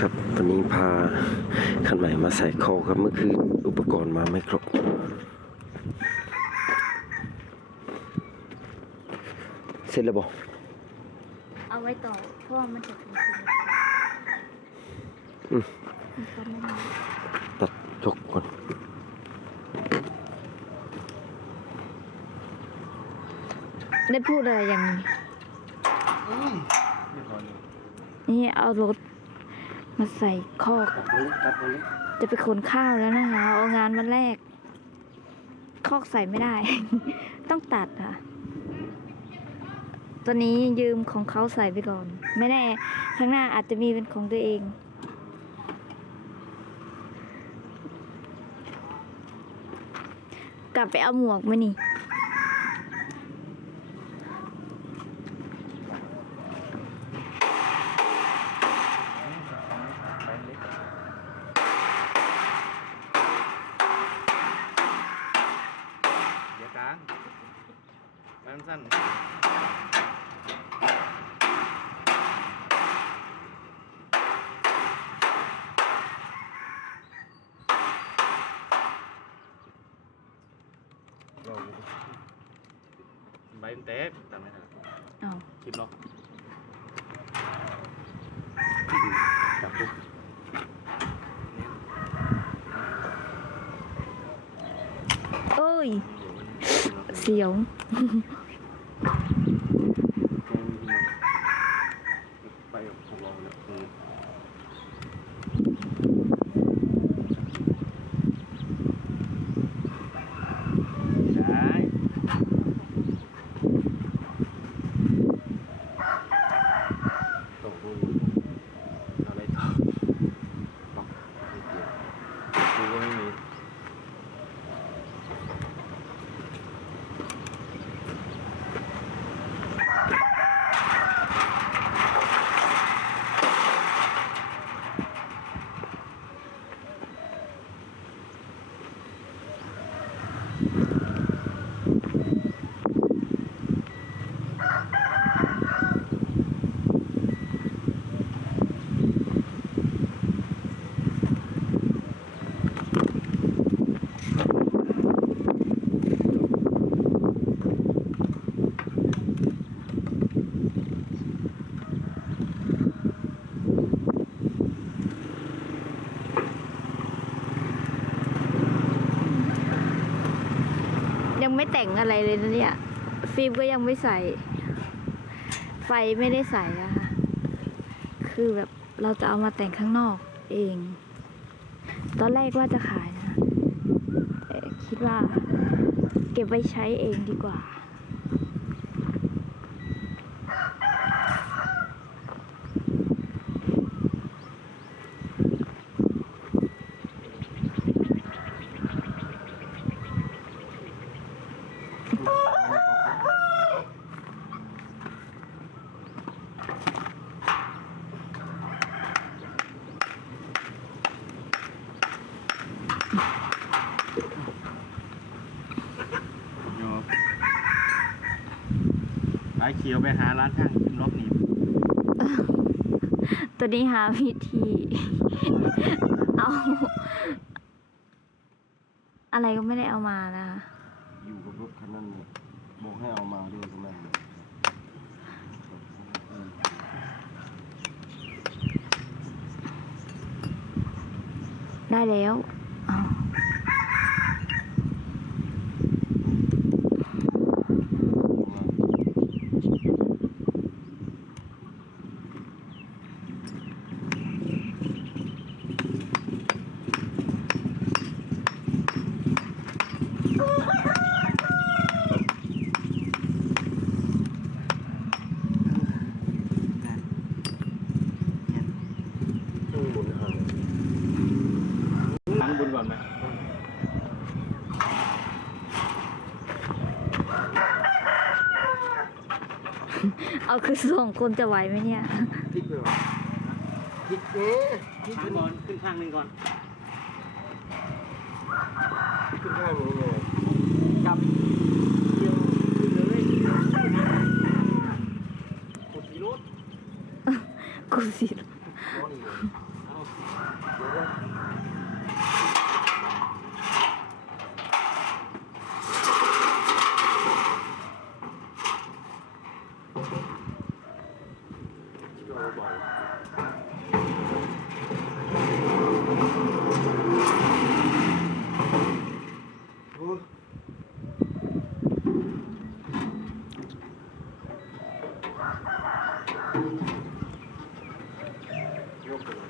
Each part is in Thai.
ครับวันนี้พาคันใหม่มาใส่คอครับเมื่อคืนอุปกรณ์มาไม่ครบเสร็จแล้วบอกเอาไว้ต่อเพราะว่ามันจะถึงคืนอืมมีคนไม่มาตัดจกก่อนได้พูดอะไรอย่างนี้เรียบร้อยเลยนี่เอารถ มาใส่คอก จะไปขนข้าวแล้วนะคะ เอางานมาแรก คอกใส่ไม่ได้ ต้องตัดค่ะตอนนี้ยืมของเขาใส่ไปก่อน ไม่แน่ข้างหน้าอาจจะมีเป็นของตัวเองกลับไปเอาหมวกมานี่ ไปเล็กเดี๋ยวกลางไปสั้นลองดู ใบมันแตกตามไม่ทันเอาคลิปเนาะจับปุ๊บเอ้ยเดี๋ยวมันเสียว ไปของเราเนี่ยอืมได้ตกบุญเอาอะไรต่อบอกไม่เกี่ยวกูก็ไม่มี ยัง ไม่แต่งอะไรเลยนะเนี่ย ฟิล์มก็ยังไม่ใส่ ไฟไม่ได้ใส่อะค่ะ คือแบบเราจะเอามาแต่งข้างนอกเอง ตอนแรกว่าจะขายนะแต่คิดว่าเก็บไว้ใช้เองดีกว่า ไปเขียวไปหาร้านช่างขึ้นรถหนีบตอนนี้หาวิธี เอา อะไรก็ไม่ได้เอามานะคะอยู่กับรถคันนั้นเนี่ยบอกให้เอามาด้วยก็ไม่เอาอืมได้แล้วอ้าวข้างบนหาง ล้างบุญก่อนไหม เอาคือสองคนจะไหวไหมเนี่ยพลิกไปวะพลิกเอ๊ะพลิกข้างก่อนขึ้นข้างหนึ่งก่อนขึ้นข้างนี้ไงจับเกี่ยวขึ้นเลยกดทีรถ กูสิ ร้อนอีกเลย เอา บ่อยโอ้ยยกไปเลย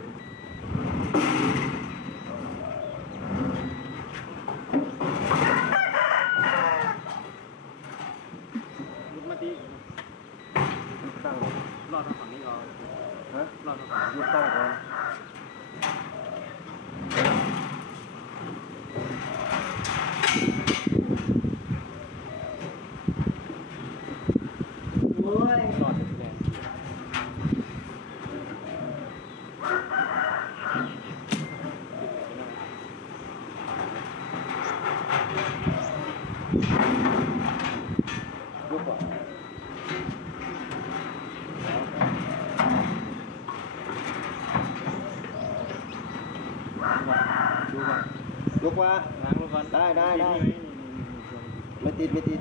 ลุกมาดีตั้งรอดทางฝั่งนี้ก่อนฮะรอดทางฝั่งนี้ตั้งก่อน โอ้ยรอดแรงยกก่อนดูก่อนยกว่าล้างดูก่อน ได้ได้ได้ไม่ติดไม่ติด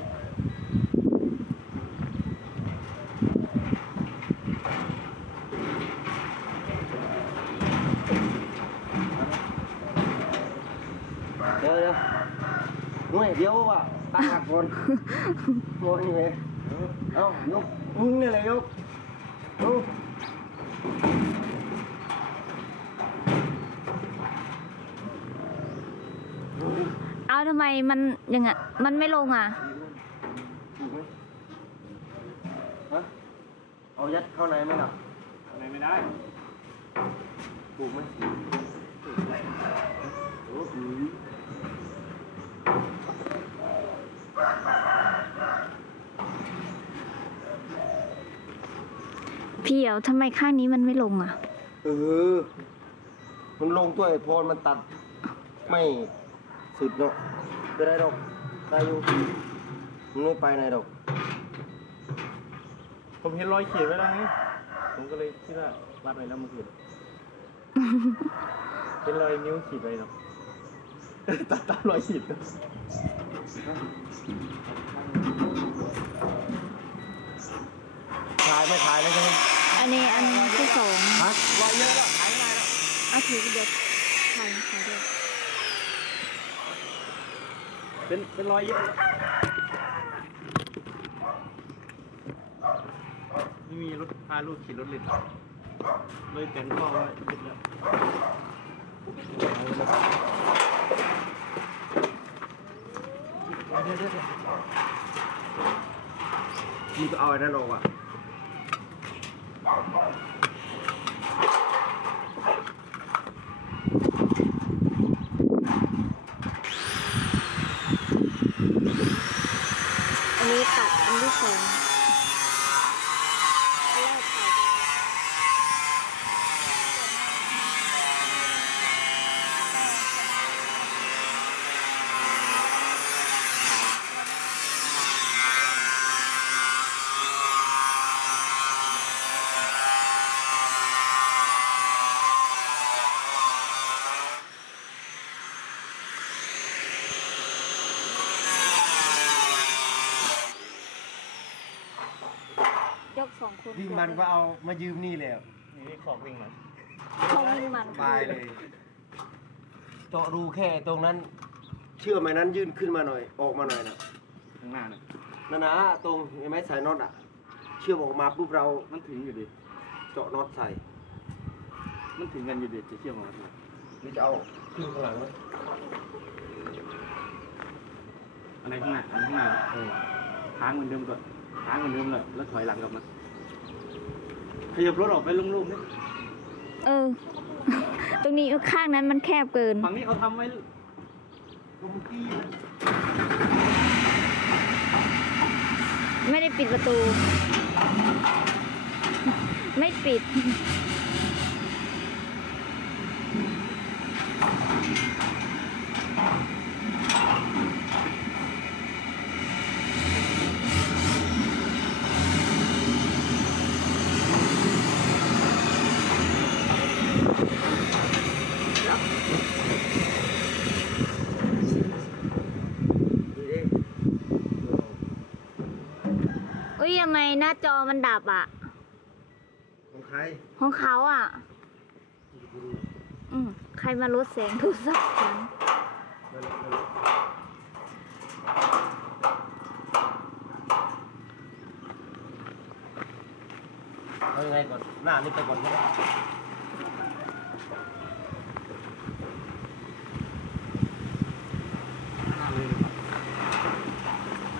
เดี๋ยวเดี๋ยวหน่วยเดียวว่ะตั้งหลักก่อนโง่นี่เองเอ้ายกมึงนี่แหละยกเอา เอา ทำไมมันยังไงมันไม่ลงอะถูกไหมฮะเอายัดเข้าในไหมล่ะไหนไม่ได้ถูกไหมโอ้โหพี่เอ๋วทำไมข้างนี้มันไม่ลงอะ เออ มันลงตัวไอ้พรมันตัดไม่สุดเนาะ ไม่ได้ดอกได้อยู่มันไม่ไปไหนดอกผมเห็นรอยขีดไว้แล้วไงผมก็เลยคิดว่าวัดไว้แล้วเมื่อคืนเป็นรอยนิ้วขีดไว้เนาะตัดตามรอยขีดเนอะขายไม่ขายแล้วใช่ไหมอันนี้อันที่สองฮะรอยเยอะแล้วขายไม่ได้แล้วเอาถือเด็ดใช่ใช่ด้วย เป็นเป็นรอยเยอะไม่มีรถพาลูกขี่รถเล่นเลยแต่งข้อไว้เสร็จแล้วเดี๋ยวเดี๋ยวเดี๋ยวนี่ก็เอาไอ้นั่นออกอะ อันนี้ตัดอันที่สองอันแรกใส่ไป ยกสองคนวิ่งมันก็เอามายืมนี่แล้ว นี่ขอบวิ่งหน่อยเขาวิ่งมันสบายเลย เจาะรูแค่ตรงนั้น เชื่อไหมนั้นยื่นขึ้นมาหน่อย ออกมาหน่อยนะข้างหน้าเนี่ยนั่นนะตรงเห็นไหมสายน็อตอะ เชื่อมออกมาปุ๊บเรามันถึงอยู่ดิ เจาะน็อตใส่ มันถึงกันอยู่ดิจะเชื่อมออกมาทีหรือจะเอาขึ้นข้างหลังไหมอันไหนข้างหน้าอันข้างหน้าเออค้างเหมือนเดิมก่อนค้างเหมือนเดิมเลยแล้วถอยหลังกลับมา ขยับรถออกไปโล่งๆนี่เออ ตรงนี้ข้างนั้นมันแคบเกิน ฝั่งนี้เขาทำไว้ตรงที่ไม่ได้ปิดประตู ไม่ปิดนี่เอง อุ้ยทำไมห น้าจอมันดับอะมันใครของเขาอะ อืมใครมาลดแสงโทรศัพท์ฉันนั่นแหละนั่นแหละเอายังไงก่อนหน้านี่ไปก่อนใช่ไหม หน้าเลยดีกว่า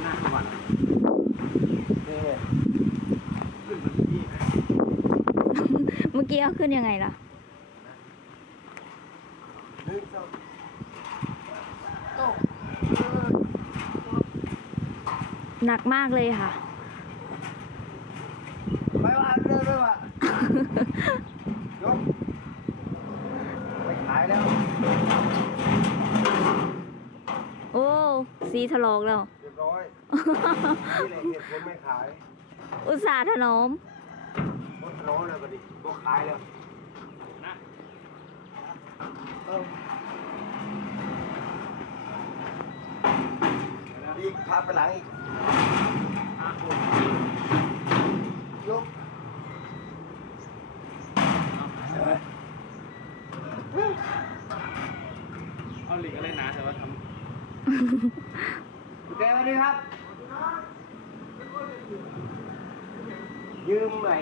หน้าสวัสดิ์ นี่ไง ขึ้นมันที่นะ เมื่ อกี้เอาขึ้นยังไงล่ะหนึ่งสองหนักมากเลยค่ะไปว่าเรื่อยๆว่ะยกไปขายแล้ว โอ้ สีถลอกแล้ว เรียบร้อยนี่แหละเหตุผลไม่ขาย อุตส่าห์ถนอม รถร้อนแล้วก็ดิก็ขายแล้วนะเอออีกพาไปหลังอีกห้าคนยกเอาเหล็กอะไรหนาแต่ว่าทำแกสวัสดีครับยืมไอ้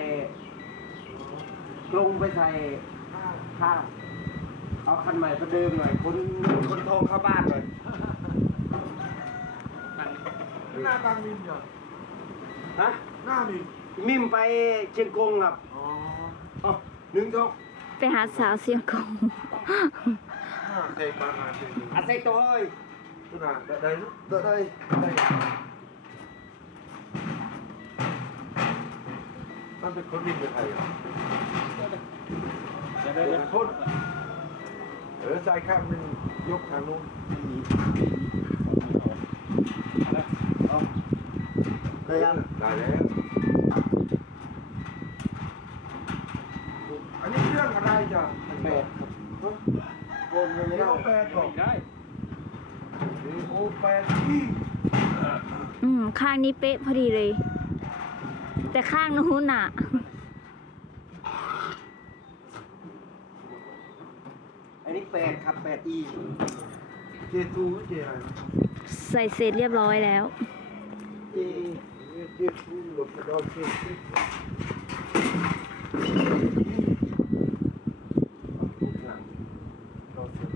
กรงไปใส่ข้าวเอาคันใหม่ประเดิมหน่อยคนคนทองเข้าบ้านหน่อยำตั้งหน้าบางมินเหรอฮะหน้ามินมิมไปเชียงกงครับอ๋ออ๋อหนึ่งสองไปหาสาวเสียงกงหน้าเตะบางงานเป็นอาศัยตัวเฮ้ยตัวหน้าได้ได้ลูกตัวเฮ้ยได้มันเป็นคนมินเป็นใครอะ จะได้เป็นคนเออสายข้ามหนึ่งยกทางนู้นเอาได้ยังได้แล้วอันนี้เครื่องอะไรจ้ะแปดครับโอนยังไม่ไม่ได้เอาแปดบอกได้โอ้แปดที่อืม ข้างนี้เป๊ะพอดีเลย แต่ข้างนู้นน่ะ อันนี้ แปดครับแปดอีเจตูเจอะไรใส่เสร็จเรียบร้อยแล้วเอเจตูหลบกระดอนเจตูหลังรถเสีย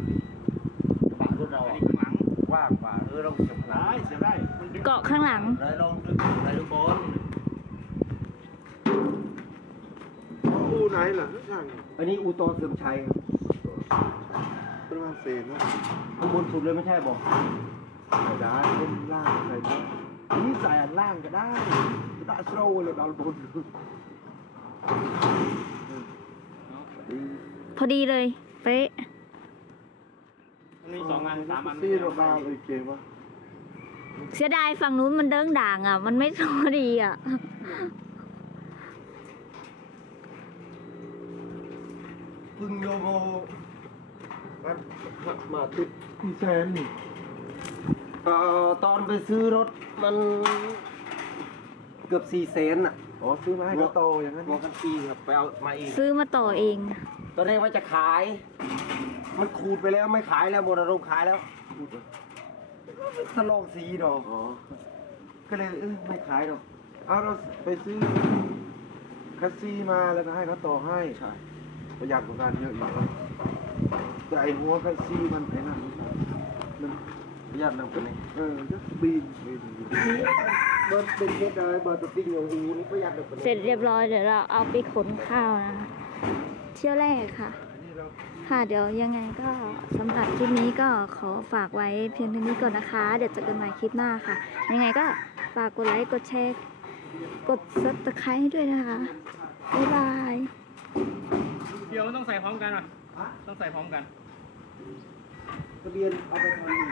บปากรถเราอันอะนี้ข้างหลังกว้างกว่าเออเราเสียบขนาได้ดเสียบได้มันดึงเกาะข้างหลังไหนลองดูไหนดูบอลอูไหนล่ะช่างอันนี้อูโตเสริมชัยครับประมาณ เศษนะข้างบนสุดเลยไม่ใช่บอกใส่ได้เล่นล่างใส่ได้อันนี้ใส่อันล่างก็ได้ได้โซ่เลยดอลบนพอดีเลยเป๊ะมันมีสองอันสามอันซีโรบาเลยเกมวะเสียดายฝั่งนู้นมันเด้งด่างอะ มันไม่พอดีอะพึ่งโยโม มันมาติดพี่แซนนี่เอ่อตอนไปซื้อรถมันเกือบสี่แสนอะอ๋อซื้อมาให้เขาโตอย่างนั้นมองกันปีครับไปเอามาเองซื้อมาต่อเอง ตอนแรกว่าจะขาย มันขูดไปแล้วไม่ขายแล้วหมดอารมณ์ขายแล้วสลองสีดอกอ๋อก็เลยเออไม่ขายดอกเอาเราไปซื้อคัสซี่มาแล้วก็ให้เขาต่อให้ใช่ประหยัดกว่ากันเยอะอยู่ แต่ไอหัวคัสซี่มันไอ้นั่นมันประหยัดนำกันเลยเออจะบีนบีนบีนเบิร์ดเป็นเคสอะไรเบิร์ดตัวปิ้งอย่างอูนี่ประหยัดนำกันลยเสร็จเรียบร้อยเดี๋ยวเราเอาไปขนข้าวนะคะเที่ยวแรกค่ะ ค่ะเดี๋ยวยังไงก็สำหรับคลิปนี้ก็ขอฝากไว้เพียงเท่านี้ก่อนนะคะ เดี๋ยวเจอกันใหม่คลิปหน้าค่ะ ยังไงก็ฝากกดไลค์กดแชร์กดซับสไครต์ให้ด้วยนะคะ บ๊ายบาย เดี๋ยวต้องใส่พร้อมกันป่ะ ต้องใส่พร้อมกัน ทะเบียนเอาไปทำ